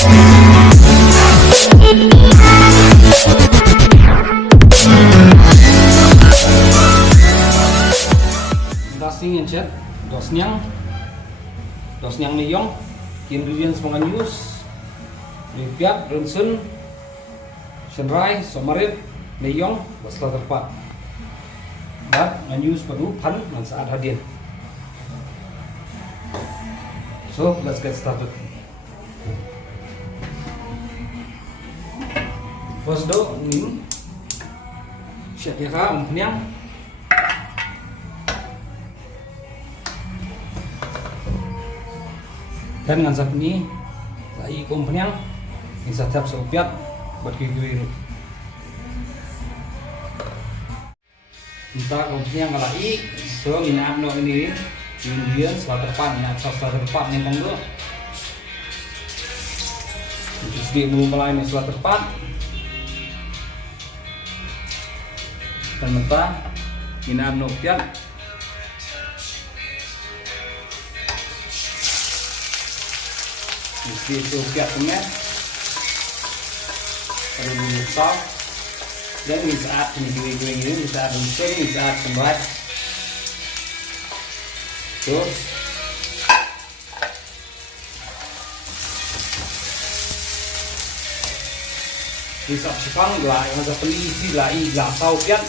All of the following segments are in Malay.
Dusting and chat, dosnyang niyong, ingredients mga news, lipiat, rinsun, shenrai, somarit, niyong, basla terpat. Dan news baru pan dan saat hadir. So let's get started. First do ini siap ya kak, umpiang. Dan dengan saat ini lagi umpiang, ini setiap seupiat buat kiri. Entah umpiang kalai, so ini abno ini. Kemudian setelah depan, setelah depan nih monggo. Terus dia mulai nih setelah depan. Dan mentah, ini abno piat. Mesti itu piat punya. Kalau dulu sal, dan ini saat ini saat runsel, ini saat kembali. Terus bisa sepang lah yang ada pelisi lah ilah tahu kan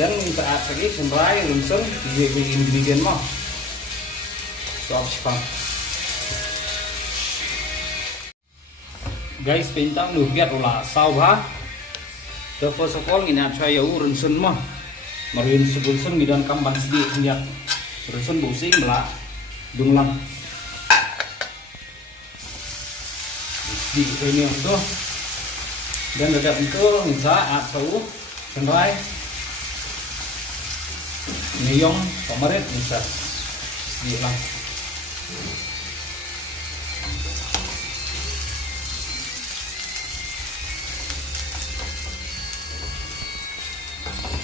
dan saat lagi sembrai langsung di ingredient mah so sepang guys bintang lu biar ulah sau ha the first of all ini saya urunsun mah marin sebulsun dan kamban sedikit lihat Rusun busing melak dunglang di ini itu dan ada itu bisa atau sendrai niyong kemarin bisa diulang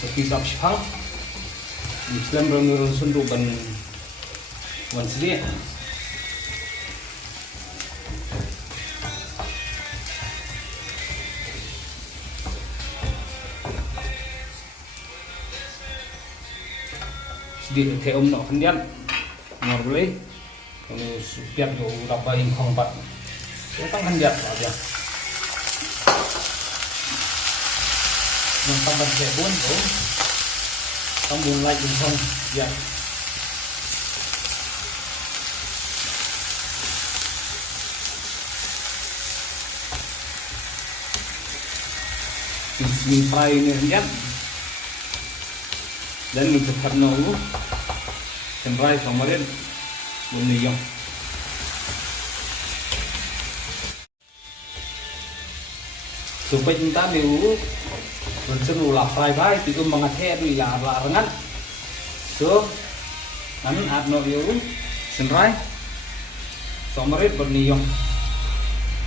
seperti sapshang Islam beranggur sundu ban sedih. Sedih ke nak kendian ngor boleh. Kalau supiat tu rabai khong pat. Datang kendian aja. Nampak ban sebun tu. Kamu mulai ingkong ya. Ini fry ini kan. Dan ini cepat nunggu. Sembrai kemarin bunyiong. Supaya cinta dulu. Runsel ulah fry baik itu mengateh itu ya larangan so nan adno yo senrai somarit berniyong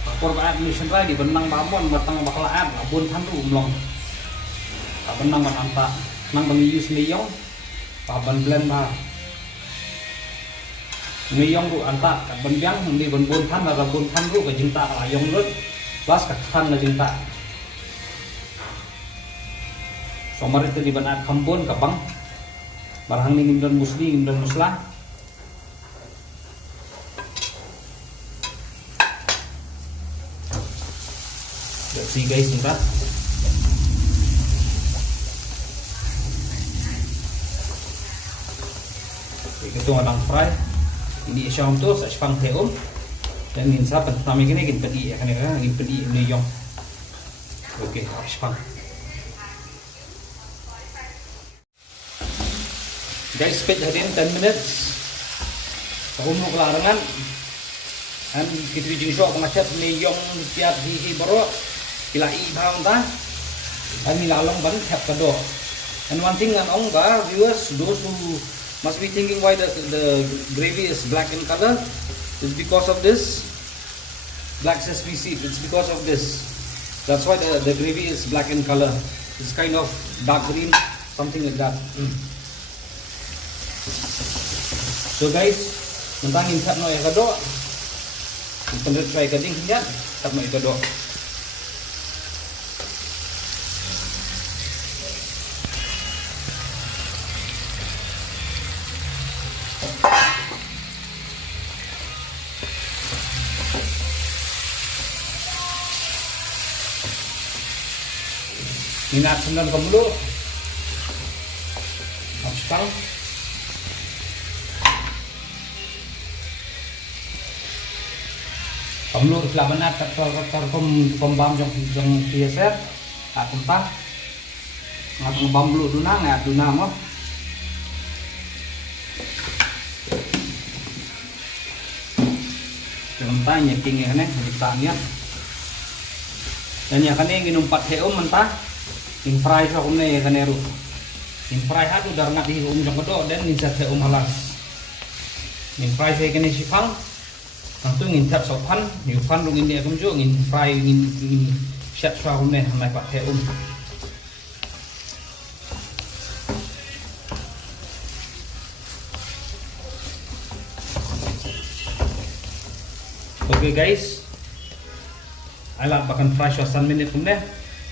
akor baat nu senrai di benang babon batang baklaan abun tandu umlong benang mananta nang bangiyus niyong paban blend ba niyong ru anta benjang di bon tan ra bon tan ru ka jinta ayong lut bas ka tan na jinta Somarit itu di benak kampun kapang barang ning dan muslim dan muslah let's see guys ntar itu orang fry ini syam tu sepang teum dan ini siapa pertama ini kita pedi ya kan ini pedi ini yong oke sepang guys, speed hadirin 10 minutes. Aku mau kelarangan. Dan kita jeng sok pengacat niyong tiap hihi baro kila ibang ta. Dan nilalong ban tap kado. And one thing and on viewers, those who must be thinking why the gravy is black in color, is because of this black sesame seed. It's because of this. That's why the gravy is black in color. It's kind of dark green, something like that. So guys, tentang insert no ya kado. Pendet fry gading hinyan tap mo ito do. Minat sendan kamu Akspal. Kamu selama nak pembam jong pieset atau entah ngatung bam dulu duna nggak duna mah. Jangan tanya tinggi nih ditanya. Dan ya kan ini numpat heum mentah. In fry sa kumne kanero. In fry hatu dar ngat di jong kedo dan insat heum halas. In fry saya kene sifang. Tentu ngin tap sopan, nhiều fan luôn ini cũng juga ngin fry ngin set sa kumne mai pak heum. Oke guys, alat bahkan fry 1 menit kumne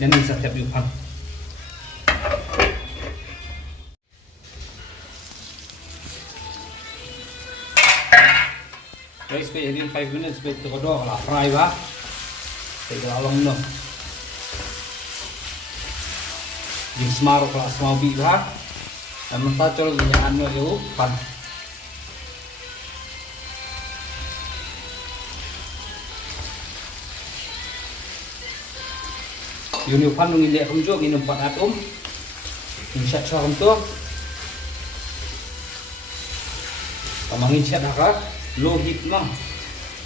dan insat tap yu fan. Guys, pay din 5 minutes pay to do kala fry ba. Pay long no. Yung smaro kala small bi ba. Ang tatol niya ano yo pan. Yung pan nung hindi akong jog inom pat atom. Yung shot sa akong to. Kamangin shot haka. Low heat lang.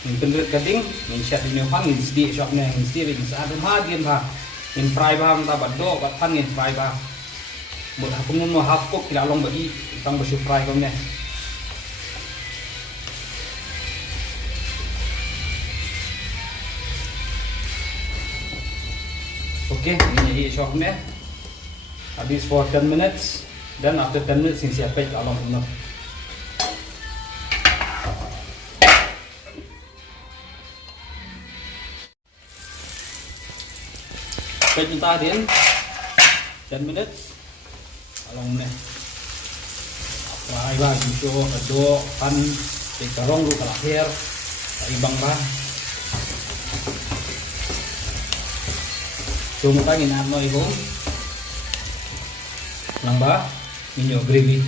Yung pendret kading, yung shot din yung hangin, hindi shot na yung steel, yung sa ating hagin ha. Yung fry ba ang tabat do, bat hangin fry ba. Buat aku mo half cook, kilalong ba itang ba siya fry ko niya. Okay, ini i-shot niya. Habis for 10 minutes. Then after 10 minutes, yung siya pek along mo. Pwede nyo din 10 minutes along na fry ba dito kado pan ikarong lu kalahir ibang ba cuma tanya na mo ihong lang ba ninyo gravy.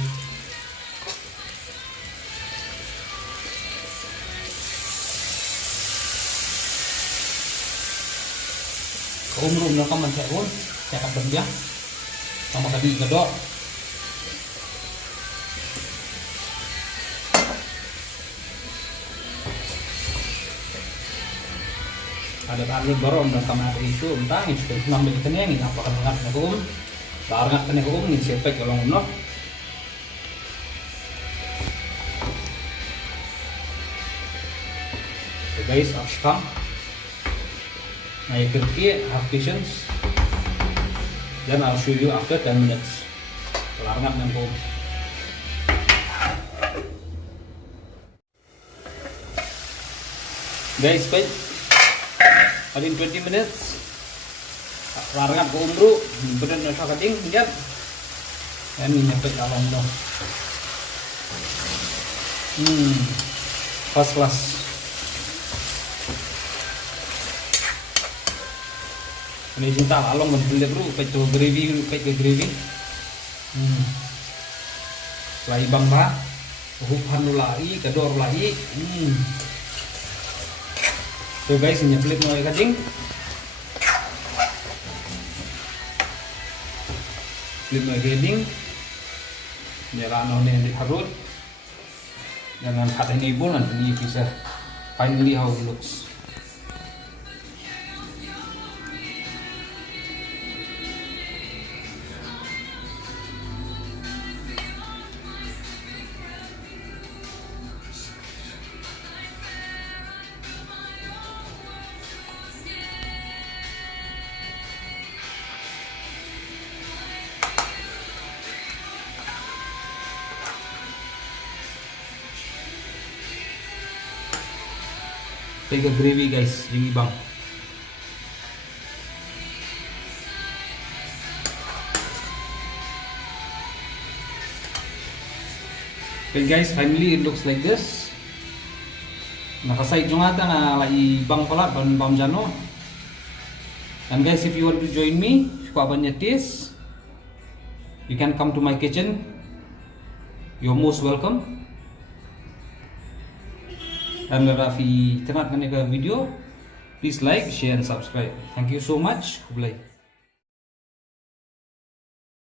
Rum nó có mình sẽ uống sẽ cặp đồng giá xong mà đi cái đó ada tali borom dan kamar itu entah ini sudah enam menit ini apa akan ngat negum barangat kene ini siapa kalau ngono. So guys, after I kerja half patience. Then I'll show you after 10 minutes. Larangan ng home. Guys, wait. Within 20 minutes. Larangan ko umro. Benar na siya kading. Yan. Yan nyepet along no. First class. Ini cinta along bentuk bro, peco gravy. Lai bang ba, hupan ulai, kedor ulai. So guys, ini flip mulai kacing. Flip mulai gading. Jalan yang diharut. Jangan cut ini pun nanti bisa finally how it looks. Take a gravy guys, yung ibang. Okay guys, finally it looks like this. Nakaside yung ata na ibang pala, bam dyan no. And guys, if you want to join me, Shukwabanyatis, you can come to my kitchen. You're most welcome. And if you cannot make a video, please like, share and subscribe. Thank you so much. Kublai.